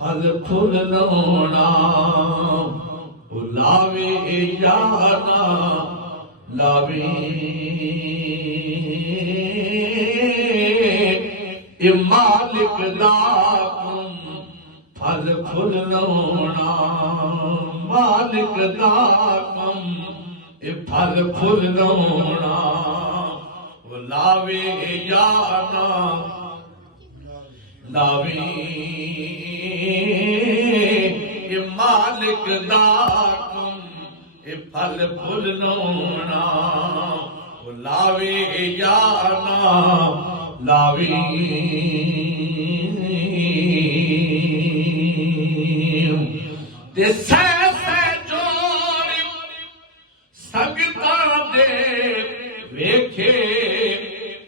फल फूल रोना लावे या ना लावे ये मालिक दा फल फूल रोना मालिक दा ये फल फूल रोना लावे या ना लावे ये मालिक दा ये फल फूल रोना लावे या ना लावे ते सै जोड़ सकता दे वेखे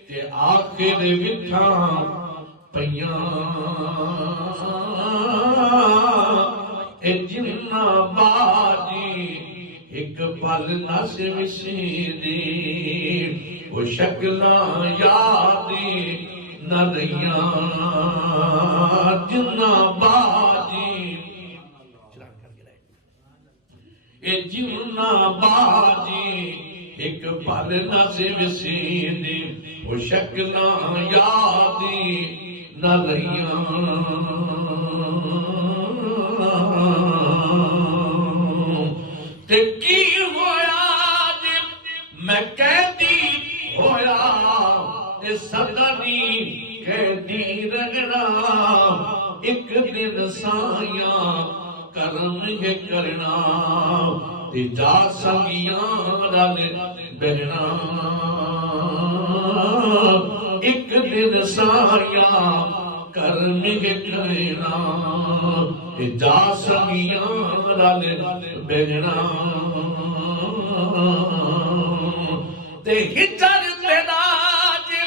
ते आखिर विठा पइयां ए जिन्ना बाजी एक पल नस विसीदी वो शक्लां यादी न रहियां जिन्ना बाजी ए जिन्ना बाजी एक पल नस विसीदी वो शक्लां यादी न रहियां ते की होया जे मैं कहती होया ते सदनी कहती रगड़ा एक दिन साया करम है करना ते जा संगियां रल बहना एक दिन साया करम है करना ते जा संगियां रल बहना ते हिचर तेरा जे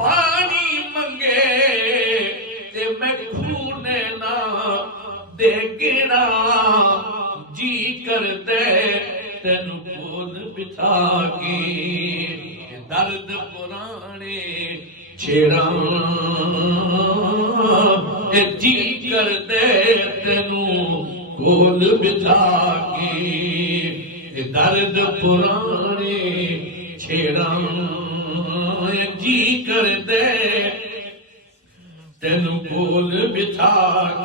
पानी मंगे ते मैं खूने ना दे गिरा जी कर दे तेनु कोल बिठा के दर्द पुराने छेड़ा जी कर दे तेनु कोल बिठा के दर्द पुराने छेड़ा जी कर दे तेनु कोल बिठा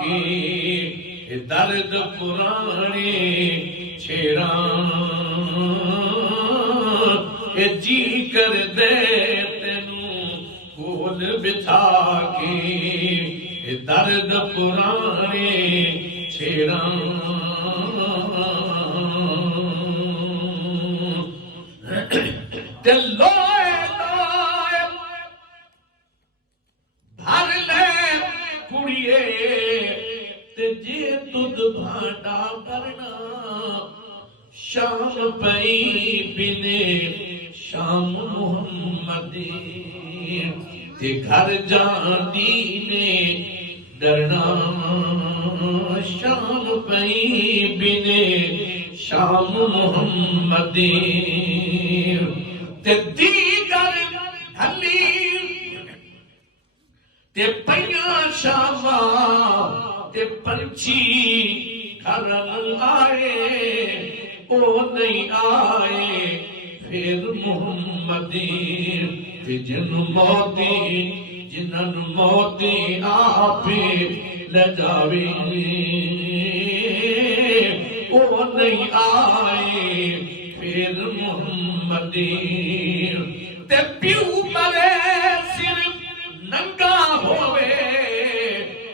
के दर्द पुराने छेड़ा जी कर दे तेनु कोल बिठा के दर्द पुराने छेड़ा ते लोए लोए भर ले कुड़िए ते जे तुद भांडा भरना शाम पई बिने शाम मुहम्मदी ते घर जांदी ने डरना शाम पई बिने शाम मुहम्मदी ते दीगर ढली ते पइयां शामा ते पंछी घर आए ओ नहीं आए फिर मुहम्मदी ते जिन मौती जिन्हन मौती आपे ले जावे ओ नहीं आए फिर मुहम्मदी ते प्यू मरे सिर नंगा होवे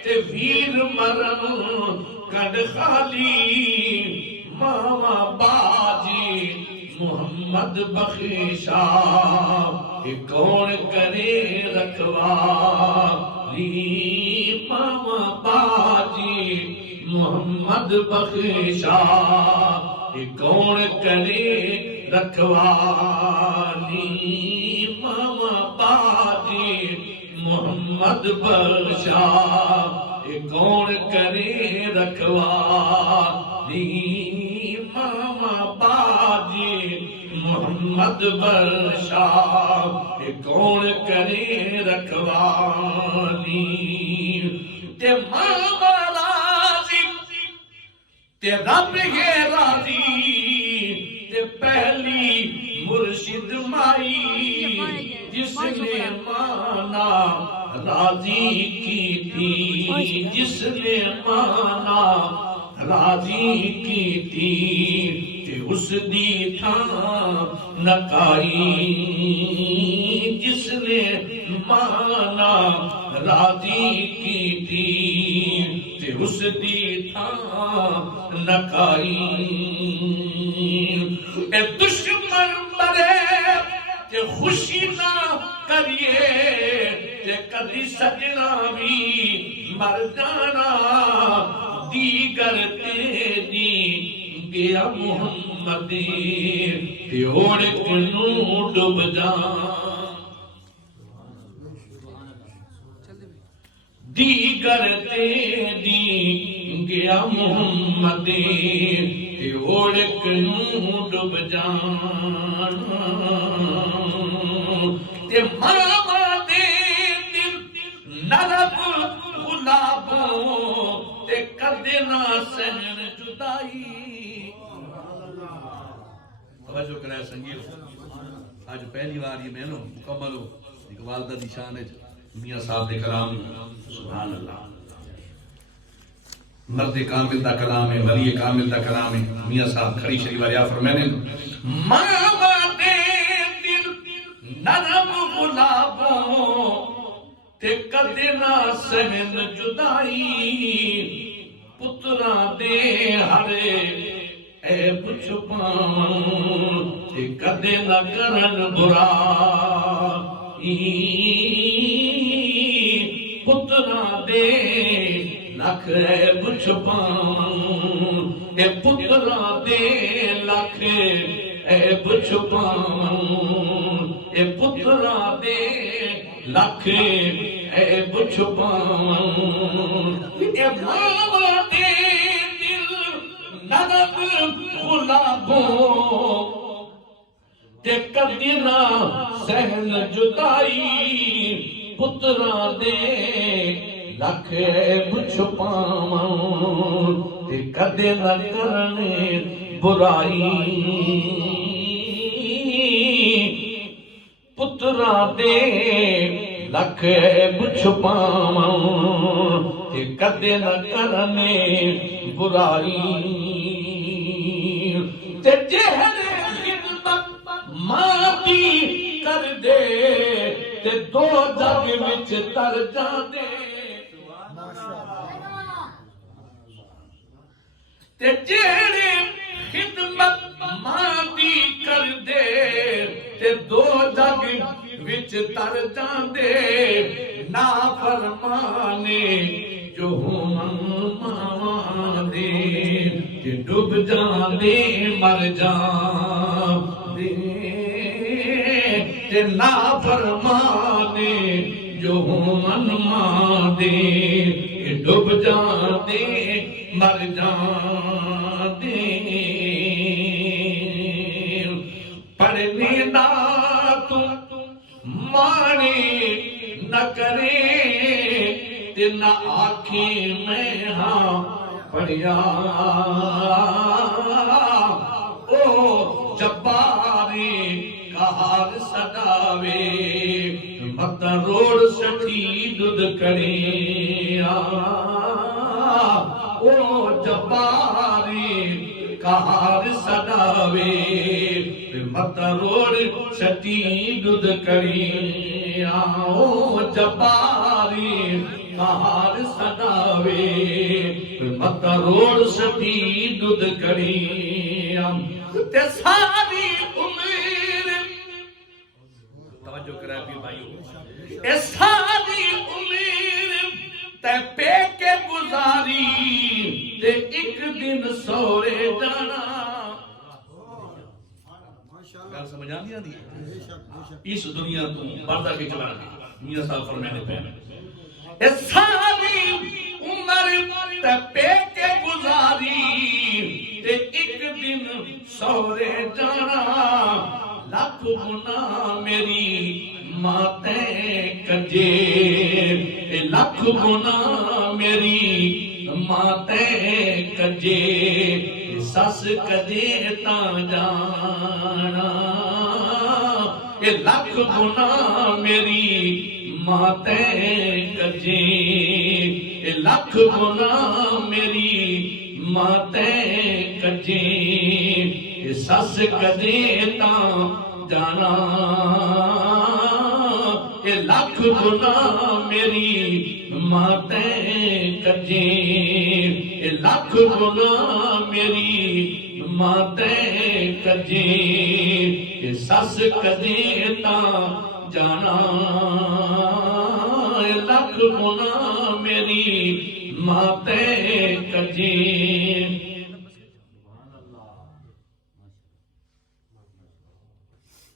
ते वीर मरन कद खाली मामा बाजी मोहम्मद बख्शा ये कौन करे रखवाली मामा बाजी मोहम्मद बख्शा ये कौन करे रखवाली मामा बाजी मोहम्मद बख्शा ये कौन करे रखवाली मामा बाजी मोहम्मद बख्शा ये कौन करे रखवाली ते मामा ते रब ये राजी ते पहली मुर्शिद माई जिसने माना राजी की थी, जिसने माना राजी की थी ते उस दी था नकाई, जिसने माना राजी की थी ते उस दी था नकाई। ए दुश्मन मरे ते खुशी ना करिए ते कदी सजना भी मर जाना, दीगर तेरी गया मुहम्मद ते ओढ़ के नू डूब जा, दीगर तेरी गया मुहम्मद ते ओढ़ के नू डूब जाना, ते मामा दे दिल नरम गुलाबों ते कदे ना सहन जुदाई। तवज्जो कराए संगीत, आज पहली बार ये मैंने मुकम्मल हो एक वालदा दी शान है मियां साहब दे कलाम। सुभान अल्लाह, मर्द कामिल दा कलाम है, वली कामिल दा कलाम है। मियां साहब खड़ी शरीफ वाले फरमाने मामा दे दिल नरम गुलाबों ते कदे ना सहन जुदाई, पुत्रा दे हरे ऐब छुपाऊं ते कदे न करन बुराई, पुत्रा दे लख ऐब छुपाऊं ए पुत्रा दे लख ऐब छुपाऊं ए पुत्रा दे लख ऐब छुपाऊं ए मामा दे दिल नरम गुलाबों ते कदी ना सहन जुदाई, पुत्रा दे लख ऐब छुपाऊं ते कदे न करने बुराई, पुत्रा दे लख ऐब छुपाऊं ते कदे न करने बुराई, ते जेहरे खिदमत मां दी कर दे ते दो जग विच तर जांदे, ते जेहरे खिदमत मां दी कर दे ते दो जग विच तर जांदे, ना फरमाने जो मां दे ते डूब जांदे मर जांदे, ते ना फरमाने जो मां दे ते डूब जांदे मर जांदे। पढ़ने दा तू माने न करे ते न आखे मैं हाँ पढ़िया, ओ जब्बारे कहार सदावे मत रोड सठी दुध करे, ओ जब्बारे कहार सदावे मत रोड सठी दुध करे, ओ जब्बारे कहार सदावे मत रोड सठी दुध करे, ते सारी उम्र तवज्जो करा भी भाई, ए सारी उम्र ते पेके गुजारी ते एक दिन सोरे जाना। गल समझ आंदी आंदी इस दुनिया तू पर्दा के चला मियां साहब फरमाने पे ए सारी उम्र ते पेके गुजारी ते एक दिन सोरे जाना, लख गुना मेरी माते कजे, लख गुना मेरी माते कजे सस कजे ता जाना ये लख गुना मेरी माते कजे ये लख गुना मेरी माते कजे ये सस कजे ता जाना ये लख गुना मेरी माते कजे ये लख गुना मेरी माते कजे ये सस कजे ता जाना ये लख गुना मेरी माते